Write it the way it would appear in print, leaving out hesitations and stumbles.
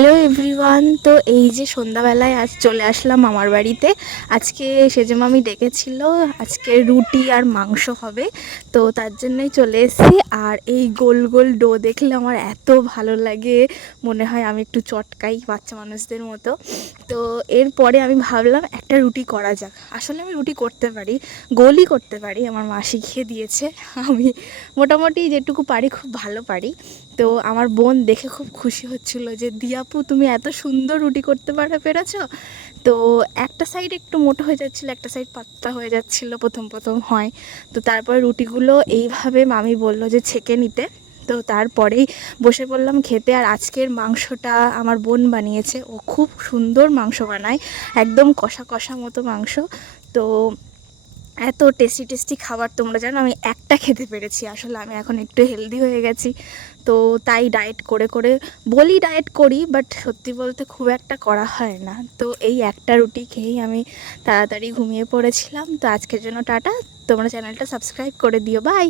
Hello everyone. তো এই যে সন্ধ্যাবেলায় আজ চলে আসলাম মামার বাড়িতে। আজকে সেজমামি ডেকেছিল, আজকে রুটি আর মাংস হবে, তো তার জন্যই চলে এসেছি। আর এই গোল গোল ডো দেখলে আমার এত ভালো লাগে, মনে হয় আমি একটু চটকাই বাচ্চা মানুষদের মতো। তো এরপরে আমি ভাবলাম একটা রুটি করা যাক। আসলে আমি রুটি করতে পারি, গোলই করতে পারি, আমার মা শিখিয়ে দিয়েছে। আমি মোটামুটি যেটুকু পারি খুব ভালো পারি। তো আমার বোন দেখে খুব খুশি হচ্ছিল যে দিয়াপু তুমি এত সুন্দর রুটি করতে পেরেছো। তো একটা সাইড একটু মোটা হয়ে যাচ্ছিলো, একটা সাইড পাতলা হয়ে যাচ্ছিলো, প্রথম প্রথম হয়। তো তারপরে রুটিগুলো এইভাবে মামি বলল যে ছেঁকে নিতে। তো তারপরেই বসে পড়লাম খেতে। আর আজকের মাংসটা আমার বোন বানিয়েছে, ও খুব সুন্দর মাংস বানায়, একদম কষা কষা মতো মাংস। তো এত টেস্টি টেস্টি খাবার তোমরা জানো, আমি একটা খেতে পেরেছি। আসলে আমি এখন একটু হেলদি হয়ে গেছি, তো তাই ডায়েট করে করে বলি ডায়েট করি, বাট সত্যি বলতে খুব একটা করা হয় না। তো এই একটা রুটি খেয়েই আমি তাড়াতাড়ি ঘুমিয়ে পড়েছিলাম। তো আজকের জন্য টাটা, তোমরা চ্যানেলটা সাবস্ক্রাইব করে দিও, বাই।